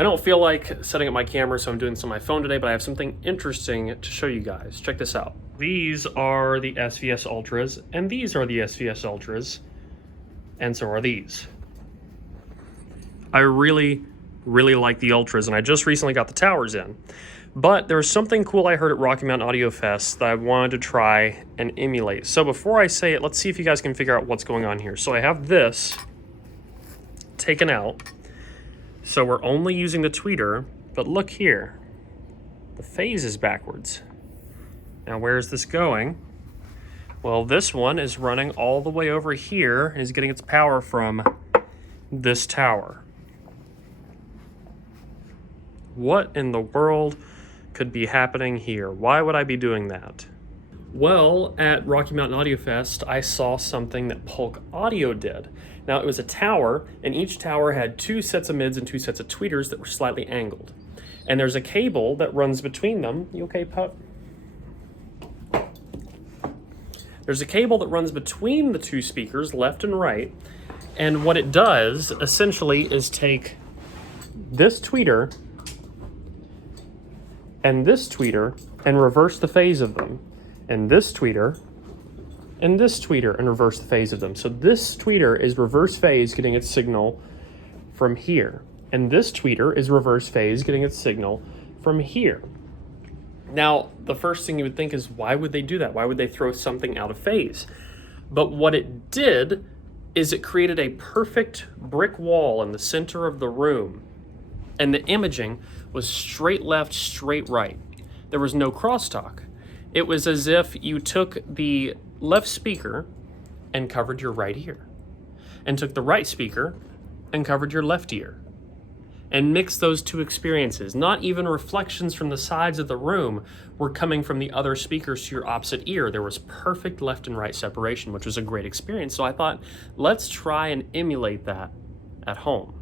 I don't feel like setting up my camera, so I'm doing this on my phone today, but I have something interesting to show you guys. Check this out. These are the SVS Ultras, and these are the SVS Ultras, and so are these. I really like the Ultras, and I just recently got the towers in. But there was something cool I heard at Rocky Mountain Audio Fest that I wanted to try and emulate. So before I say it, let's see if you guys can figure out what's going on here. So I have this taken out. So we're only using the tweeter, but look here. The phase is backwards. Now where is this going? Well, this one is running all the way over here and is getting its power from this tower. What in the world could be happening here? Why would I be doing that? Well, at Rocky Mountain Audio Fest, I saw something that Polk Audio did. Now, it was a tower, and each tower had 2 sets of mids and 2 sets of tweeters that were slightly angled. And there's a cable that runs between them. You okay, pup? There's a cable that runs between the 2 speakers, left and right. And what it does, essentially, is take this tweeter and this tweeter and reverse the phase of them. And this tweeter and this tweeter and reverse the phase of them. So this tweeter is reverse phase getting its signal from here. And this tweeter is reverse phase getting its signal from here. Now, the first thing you would think is, why would they do that? Why would they throw something out of phase? But what it did is it created a perfect brick wall in the center of the room. And the imaging was straight left, straight right. There was no crosstalk. It was as if you took the left speaker and covered your right ear, and took the right speaker and covered your left ear, and mixed those 2 experiences. Not even reflections from the sides of the room were coming from the other speakers to your opposite ear. There was perfect left and right separation, which was a great experience. So I thought, let's try and emulate that at home.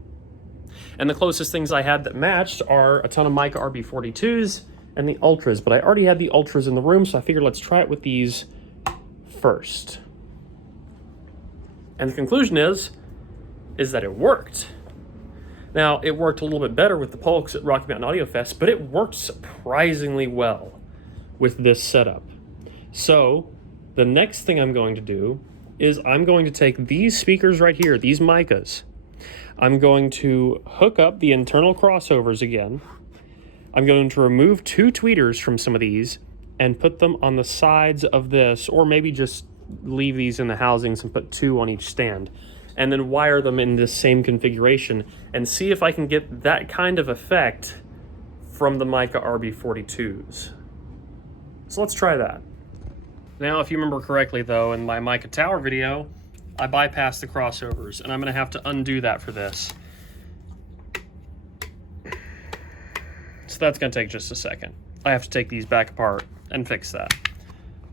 And the closest things I had that matched are a ton of Mica RB42s and the Ultras, but I already had the Ultras in the room, so I figured let's try it with these first. And the conclusion is that it worked. Now, it worked a little bit better with the Polks at Rocky Mountain Audio Fest, but it worked surprisingly well with this setup. So, the next thing I'm going to do is I'm going to take these speakers right here, these Micas. I'm going to hook up the internal crossovers again. I'm going to remove 2 tweeters from some of these and put them on the sides of this, or maybe just leave these in the housings and put 2 on each stand, and then wire them in this same configuration and see if I can get that kind of effect from the Mica RB42s. So let's try that. Now, if you remember correctly though, in my Mica Tower video, I bypassed the crossovers, and I'm gonna have to undo that for this. So that's gonna take just a second. I have to take these back apart and fix that.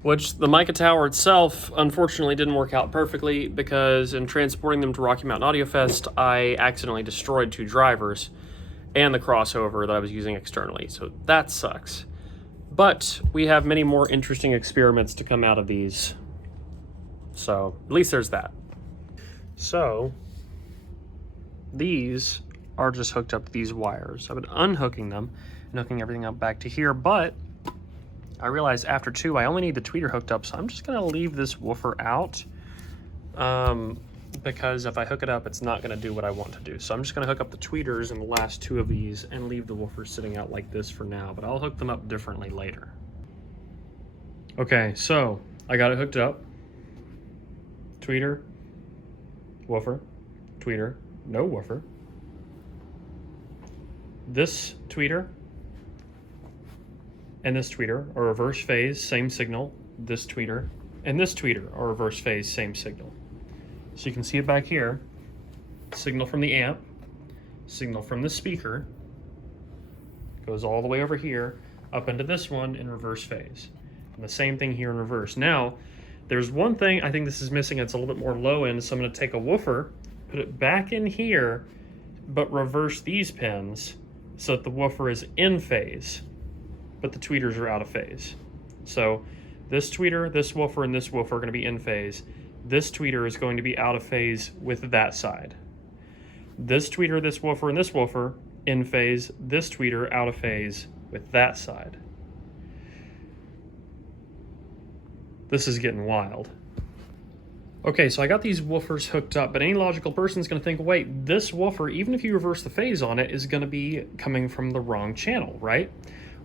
Which the Mica Tower itself, unfortunately, didn't work out perfectly, because in transporting them to Rocky Mountain Audio Fest, I accidentally destroyed 2 drivers and the crossover that I was using externally. So that sucks. But we have many more interesting experiments to come out of these. So at least there's that. So these are just hooked up to these wires. I've been unhooking them and hooking everything up back to here, but I realized after 2 I only need the tweeter hooked up, so I'm just gonna leave this woofer out because if I hook it up, it's not gonna do what I want to do. So I'm just gonna hook up the tweeters in the last 2 of these and leave the woofers sitting out like this for now, but I'll hook them up differently later. Okay, so I got it hooked up. Tweeter, woofer, tweeter, no woofer. This tweeter and this tweeter are reverse phase, same signal. This tweeter and this tweeter are reverse phase, same signal. So you can see it back here. Signal from the amp, signal from the speaker, goes all the way over here, up into this one in reverse phase. And the same thing here in reverse. Now, there's one thing I think this is missing. It's a little bit more low end, so I'm going to take a woofer, put it back in here, but reverse these pins so that the woofer is in phase, but the tweeters are out of phase. So this tweeter, this woofer, and this woofer are going to be in phase. This tweeter is going to be out of phase with that side. This tweeter, this woofer, and this woofer in phase, this tweeter out of phase with that side. This is getting wild. Okay, so I got these woofers hooked up, but any logical person is going to think, wait, this woofer, even if you reverse the phase on it, is going to be coming from the wrong channel, right?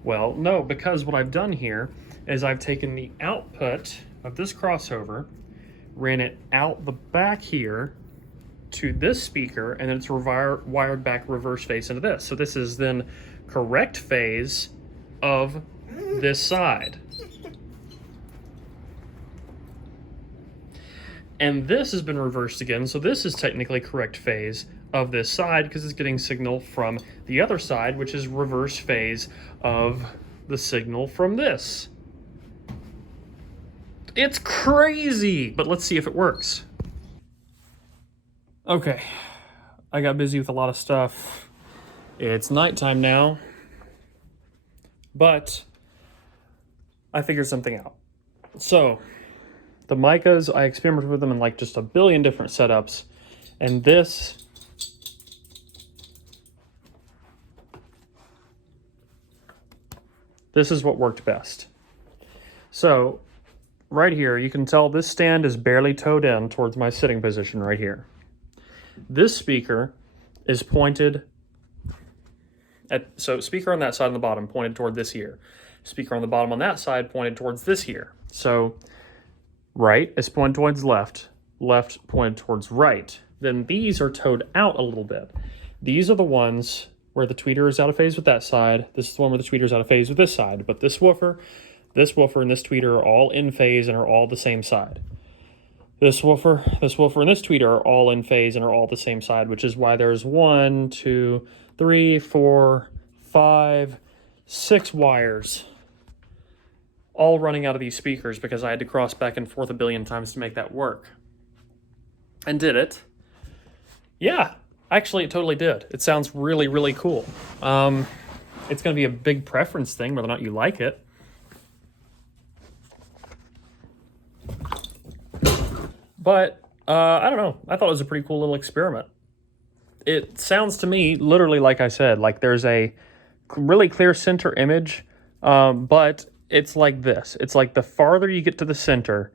Well, no, because what I've done here is I've taken the output of this crossover, ran it out the back here to this speaker, and then it's wired back reverse phase into this. So this is then correct phase of this side. And this has been reversed again, so this is technically correct phase of this side because it's getting signal from the other side, which is reverse phase of the signal from this. It's crazy, but let's see if it works. Okay, I got busy with a lot of stuff. It's nighttime now, but I figured something out. So, the micas, I experimented with them in like just a billion different setups, and this is what worked best. So, right here, you can tell this stand is barely towed in towards my sitting position right here. This speaker is pointed at, so speaker on that side on the bottom pointed toward this here. Speaker on the bottom on that side pointed towards this here. So right is pointed towards left, left pointed towards right. Then these are towed out a little bit. These are the ones where the tweeter is out of phase with that side. This is the one where the tweeter is out of phase with this side. But this woofer, and this tweeter are all in phase and are all the same side. This woofer, and this tweeter are all in phase and are all the same side, which is why there's 1, 2, 3, 4, 5, 6 wires all running out of these speakers because I had to cross back and forth a billion times to make that work. And did it? Yeah, actually it totally did. It sounds really, really cool. It's going to be a big preference thing, whether or not you like it. But, I don't know. I thought it was a pretty cool little experiment. It sounds to me, literally like I said, like there's a really clear center image, but it's like this. It's like the farther you get to the center,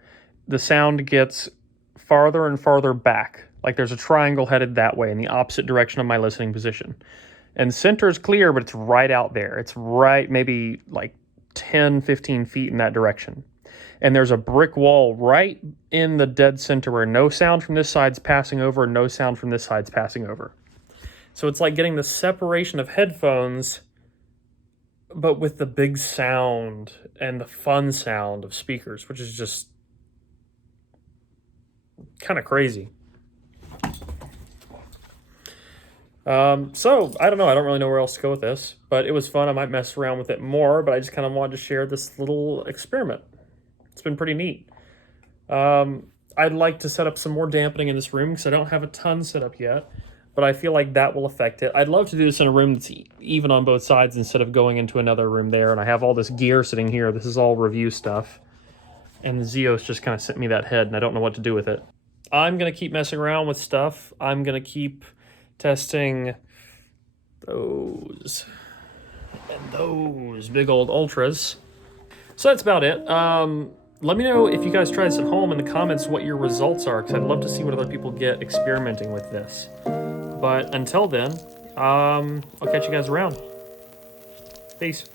the sound gets farther and farther back. Like there's a triangle headed that way in the opposite direction of my listening position. And center is clear, but it's right out there. It's right maybe like 10, 15 feet in that direction. And there's a brick wall right in the dead center where no sound from this side's passing over and no sound from this side's passing over. So it's like getting the separation of headphones, but with the big sound and the fun sound of speakers, which is just kind of crazy. So, I don't know. I don't really know where else to go with this, but it was fun. I might mess around with it more, but I just kind of wanted to share this little experiment. It's been pretty neat. I'd like to set up some more dampening in this room because I don't have a ton set up yet, but I feel like that will affect it. I'd love to do this in a room that's even on both sides instead of going into another room there, and I have all this gear sitting here. This is all review stuff, and Zeos just kind of sent me that head, and I don't know what to do with it. I'm going to keep messing around with stuff. I'm going to keep testing those and those big old ultras. So that's about it. Let me know if you guys try this at home in the comments what your results are, because I'd love to see what other people get experimenting with this. But until then, I'll catch you guys around. Peace.